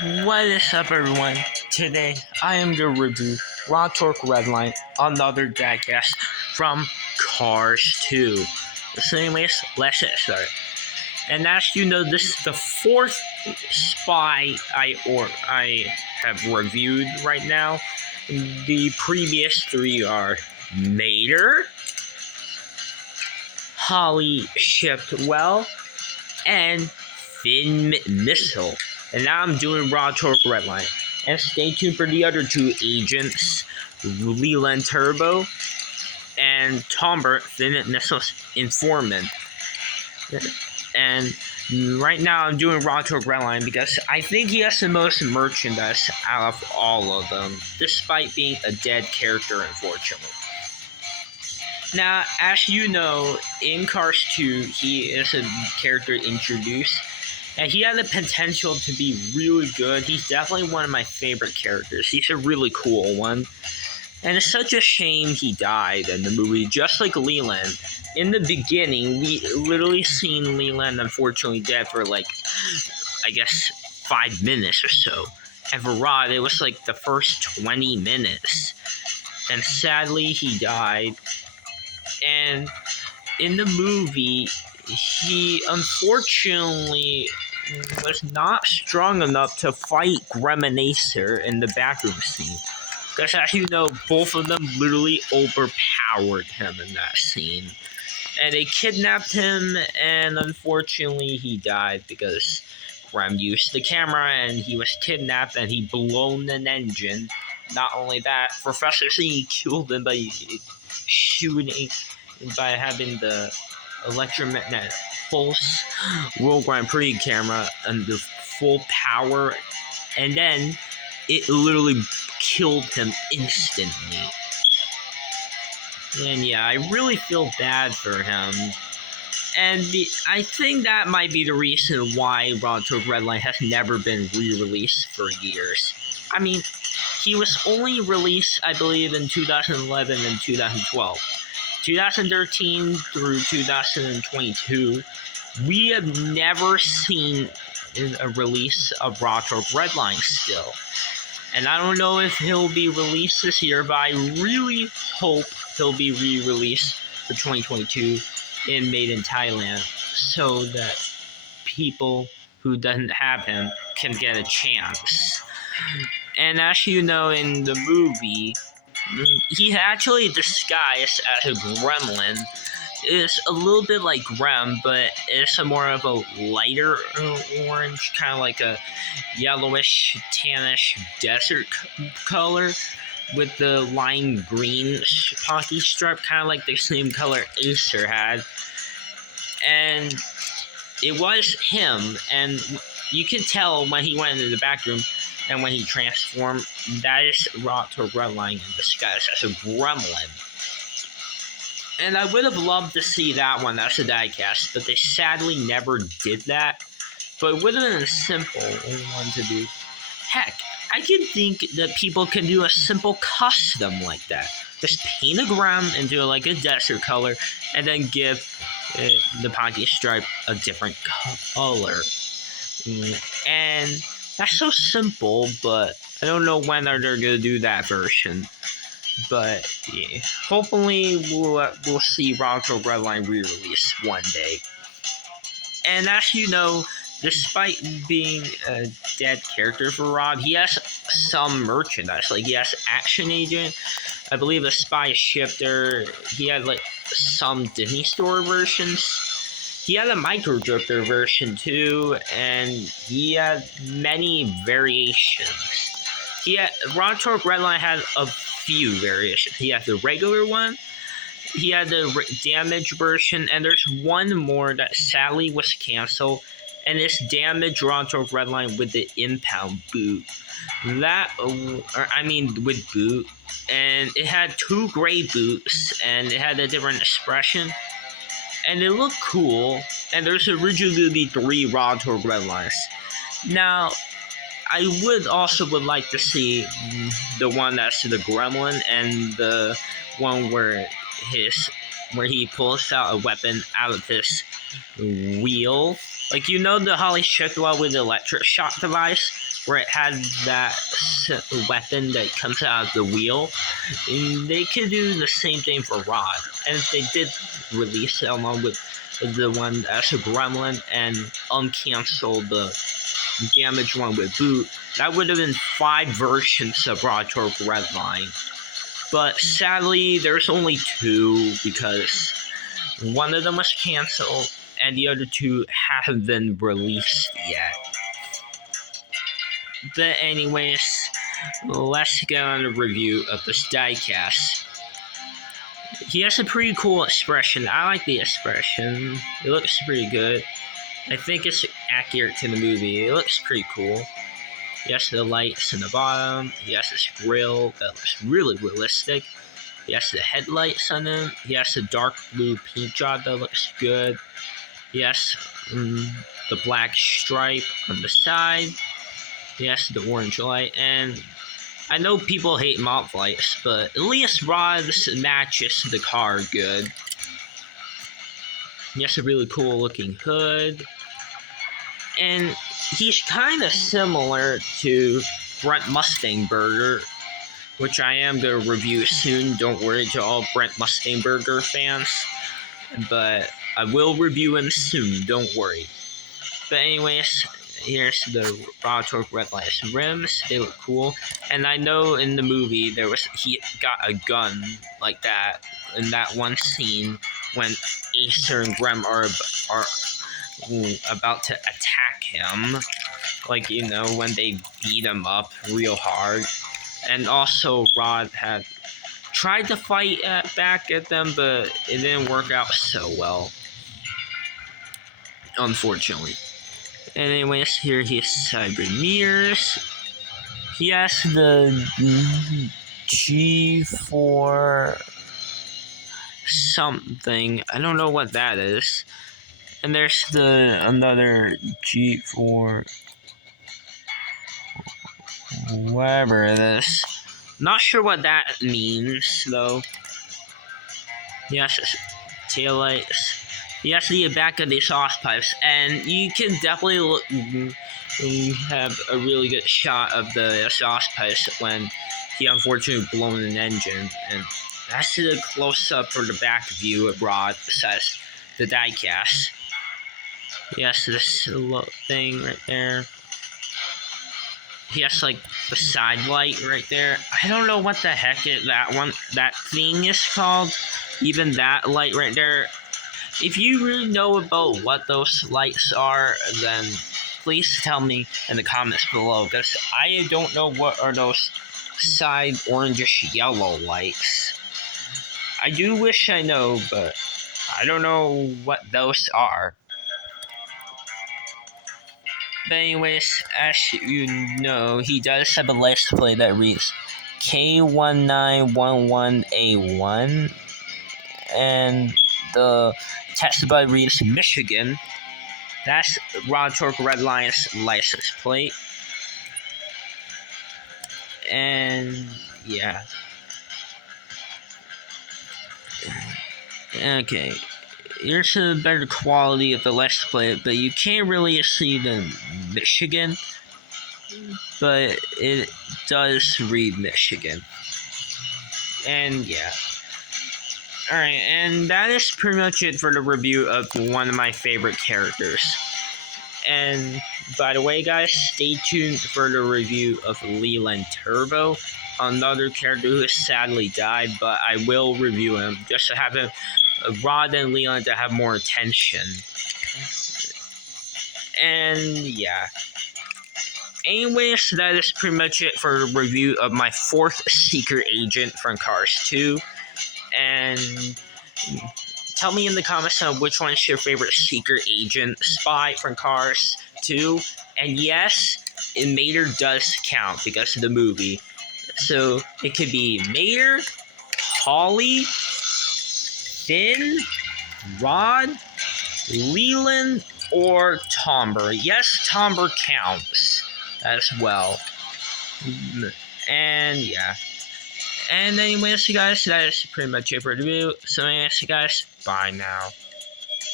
What is up, everyone? Today I am going to review Raw Torque Redline, another diecast from Cars 2. So anyways, let's get started. And as you know, this is the fourth spy I have reviewed right now. The previous three are Mater, Holly Shipwell, and Finn Missile. And now I'm doing Raw Torque Redline. And stay tuned for the other two agents, Leland Turbo and Tombert, Finn Missile's informant. And right now I'm doing Raw Torque Redline because I think he has the most merchandise out of all of them, despite being a dead character, unfortunately. Now, as you know, in Cars 2, he is a character introduced, and he has the potential to be really good. He's definitely one of my favorite characters. He's a really cool one. And it's such a shame he died in the movie, just like Leland. In the beginning, we literally seen Leland unfortunately dead for I guess 5 minutes or so. And for Rod, it was like the first 20 minutes. And sadly, he died. And in the movie, he unfortunately was not strong enough to fight Gremanacer in the bathroom scene. Because as you know, both of them literally overpowered him in that scene. And they kidnapped him, and unfortunately he died because Grem used the camera and he was kidnapped and he blown an engine. Not only that, Professor C killed him by shooting, by having the electromagnetic pulse World Grand Prix camera and the full power, and then it literally killed him instantly. And yeah, I really feel bad for him. And I think that might be the reason why Raw Torque Redline has never been re-released for years. I mean, he was only released, I believe, in 2011 and 2012. 2013 through 2022, we have never seen a release of Raw Torque Redline still. And I don't know if he'll be released this year, but I really hope he'll be re-released for 2022 and made in Thailand, so that people who doesn't have him can get a chance. And as you know, in the movie, he actually disguised as a gremlin. It's a little bit like Grem, but it's a more of a lighter orange, kind of like a yellowish, tannish desert color with the lime green pocky stripe, kind of like the same color Acer had. And it was him, and you can tell when he went into the back room and when he transformed, that is Raw Torque Redline in disguise as a gremlin. And I would have loved to see that one as a diecast, but they sadly never did that. But it would have been a simple one to do. Heck, I can think that people can do a simple custom like that. Just paint a Grem into like a desert color, and then give the pocky stripe a different color. And that's so simple, but I don't know when they're going to do that version. But yeah, hopefully we'll see Raw Torque Redline re-release one day. And as you know, despite being a dead character for Rod, he has some merchandise. Like he has Action Agent, I believe a Spy Shifter. He had like some Disney Store versions. He had a Micro Drifter version too, and he had many variations. Raw Torque Redline had a few variations. He had the regular one, he had the damage version, and there's one more that sadly was canceled, and it's damage Raw Torque Redline with the impound boot. With boot, and it had 2 gray boots, and it had a different expression, and it looked cool. And there's originally 3 Raw Torque Redlines. Now, I would like to see the one that's the gremlin and the one where he pulls out a weapon out of his wheel. Like, you know, the Holly Shipwell with the electric shock device? where it had that weapon that comes out of the wheel. And they could do the same thing for Rod. And if they did release it along with the one as a gremlin and uncancel the damaged one with Boot, that would have been 5 versions of Broadtork Redline. But sadly, there's only 2 because one of them was canceled and the other 2 haven't been released yet. But anyways, let's get on a review of this diecast. He has a pretty cool expression. I like the expression. It looks pretty good. I think it's accurate to the movie. It looks pretty cool. He has the lights in the bottom. He has this grill that looks really realistic. He has the headlights on him. He has the dark blue paint job that looks good. He has the black stripe on the side. He has the orange light. And I know people hate mop lights, but at least Rod's matches the car good. He has a really cool looking hood. And he's kind of similar to Brent Mustangburger, which I am going to review soon. Don't worry to all Brent Mustangburger fans. But I will review him soon, don't worry. But anyways, here's the Broadtork Redline rims. They look cool. And I know in the movie he got a gun like that in that one scene when Acer and Grem are about to attack him. Like, you know, when they beat him up real hard. And also Rod had tried to fight back at them, but it didn't work out so well, unfortunately. And anyways, here he has hybrid mirrors. He has the G4 something. I don't know what that is. And there's another G4 whatever it is. Not sure what that means though. He has taillights. He has the back of the exhaust pipes, and you can definitely have a really good shot of the exhaust pipes when he unfortunately blown an engine. And that's the close-up for the back view of Rod besides the diecast. He has this little thing right there. He has like the side light right there. I don't know what the heck that thing is called. Even that light right there. If you really know about what those lights are, then please tell me in the comments below, because I don't know what are those side orangish yellow lights. I do wish I know, but I don't know what those are. But anyways, as you know, he does have a license plate that reads K1911A1, and the test bud reads Michigan. That's Broadtork Redline's license plate. And yeah. Okay. Here's a better quality of the license plate, but you can't really see the Michigan. But it does read Michigan. And yeah. Alright, and that is pretty much it for the review of one of my favorite characters. And by the way, guys, stay tuned for the review of Leland Turbo, another character who has sadly died, but I will review him just to have him, Rod and Leland to have more attention. And yeah. Anyways, that is pretty much it for the review of my 4th secret agent from Cars 2. And tell me in the comments which one is your favorite secret agent spy from Cars 2. And yes, Mater does count because of the movie. So it could be Mater, Holly, Finn, Rod, Leland, or Tomber. Yes, Tomber counts as well. And yeah. And anyways, you guys, that is pretty much it for the review. So anyways, you guys, bye now.